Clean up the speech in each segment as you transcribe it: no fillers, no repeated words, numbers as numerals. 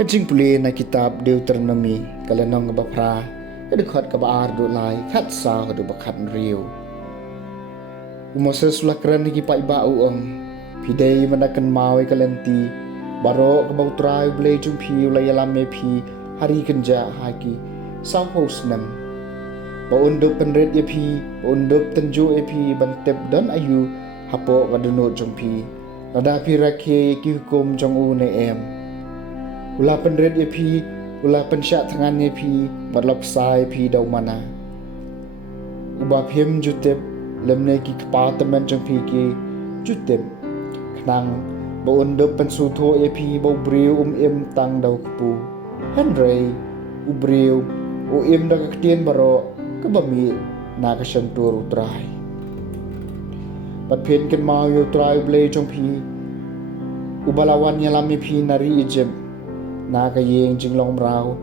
Kajing puli na kitab Deuteronomy kalanong bapra kadukhat kabaar do lai khat sa do bakhat riu Moses lakran ni pa iba uong pidei manakan mawi kalanti baro kabau trai blei jum pi layalam me pi hari kenja haki sau hos nam ba unduk penret ye pi unduk tenju e pi bantep dan ayu hapo kadunut jum pi lada pi rakhe ki hukum jong u ne em Ula penred ye pi, ula pensyak tangan ye pi, badlap sai pi dau mana. Uba pim jutip, lemne ki kepal teman jeng pi ki jutip. Kenang, ba undep pensuto ye pi, ba ubriu im tang dau kepu. Henry, ubriu, im da kektien baro, kebami na kesentur utrai. Bat pin ken mau yo utrai blei jeng pi, ubalawan nyalam ye pi nari ijem. Naga yeng jing long rau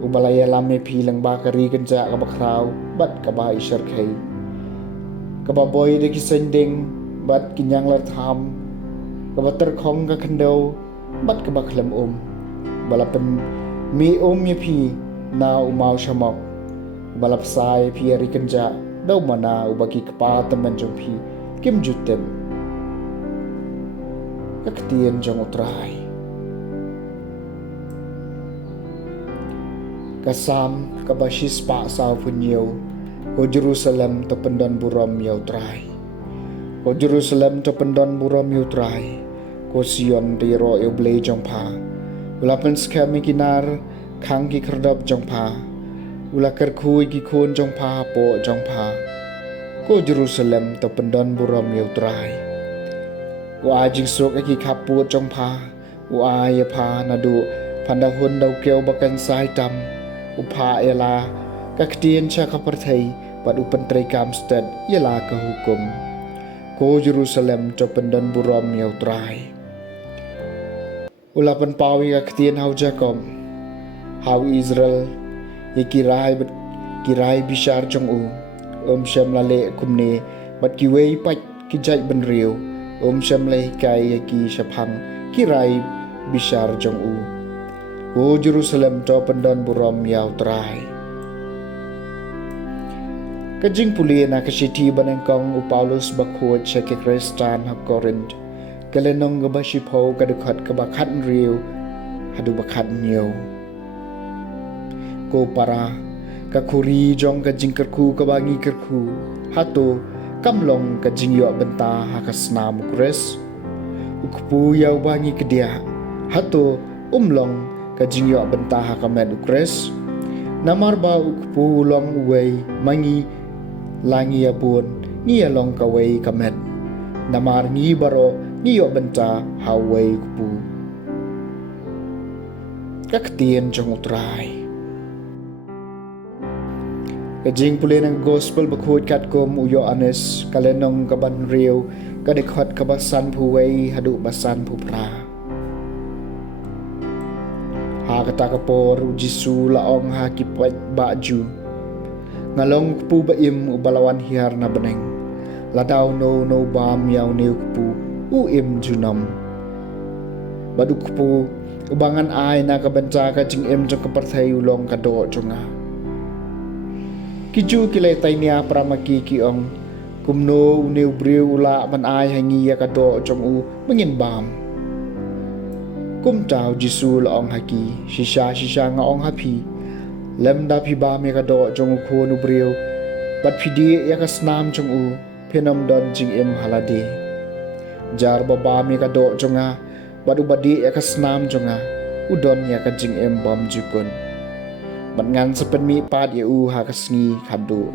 ubalaya lame pi lang bakari kenja ka bakrau bat ka ba isar kai ka ba boy de kisending bat kinyang lar tham ka ba ter khong ka khandau bat ka ba khlam balapen mi ye pi na umau shamok balap sai pi ari kenja dau mana ubaki kapa teman jong pi kim jutem ka ktien jong utrai Kasam kabashis pa sa punyo ko Jerusalem to pendon buram yaw try ko Jerusalem to pendon buram yaw try ko Sion de ro yaw blay jong pa ulapan skami kinar kang ki kerdap jong pa ula kerkui ki kun jong pa po jong pa ko Jerusalem to pendon buram yaw try wa jing sok ki kaput jong pa wa ya pa nadu pandahun daw keu bakan sai tam Upa ialah kaktian cakap pertai pada upentrai kamstad ialah ke hukum. Ko Jerusalem copen dan buram yau trai. Ulapan pawi kaktian hau Jacob, hau Israel, ye kirai bishar jong syam lale kumne bat kiwei pat kijai benriu, syam leh kai ye ki syapang kirai bishar jong O Jerusalem to pendan buram yaw trai. Kajing puli na kasiti banengkong u Paulus bakhuat siya ke Kristan ha Corinth. Kalenong gabasipaw kadukhat kabakhat riu hadu bakhat niyo. Ko para kakuri jong kajing kerku kabangi kerku hato kamlong kajing yo benta hakasna mukres. Ukpu yaw bangi kedia hato umlong kajing yo bentah kamet ukres namar ba ukpu long uway mangi langi apun ngi long kaway kamet namar ngi baro ngi yo benta haway ukpu kaktien jong utrai kajing puli ng gospel bakhut kat kom uyo anes kalenong kaban riu kadikhat kabasan puway hadu basan pupra kata kapor Jisu laong hakipat baju ngalong kupu baim ubalawan hiar na beneng ladaw no bam yaw niu kupu uim junam badu kupu ubangan ay na kabanta ka jing em jong kaparthay ulong kado jonga kiju kilay tay niya pramaki kiong kumno uniu briu ula man ay hangi ya kado jong u mengin bam Kum tau Jisu laong haki, shisha nga ong hapi, lem da pi ba me ka do jong ko nu brio, bat pi di ya ka snam jong u, pinam don jing im halade. jar baba mi ka do jonga badu badi ya ka snam jonga udon ya ka jing em bom jukun bat ngan sepen mi pat ya u ha ka sngi khadu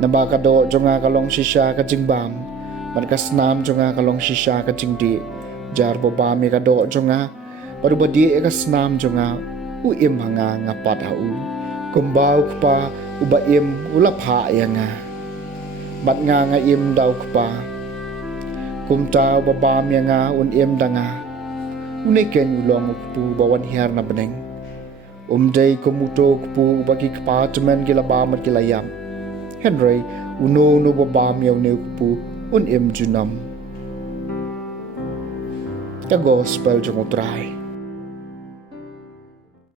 naba ka do jonga ka long shisha ka jing bam bat ka snam jonga ka long shisha ka jing di jar baba mi ka do jonga badu badi ya ka snam jonga u im hanga ngapat ha u kumbau kpa uba im ulapha ya nga bat nga im dau kpa kumtau babam yang nga un im danga uniken ulong pu bawan hiar na beneng dei komuto pu bagi kpa temen gila bamat gila yam Henry uno no babam yaw ne pu un im junam the gospel jong utrai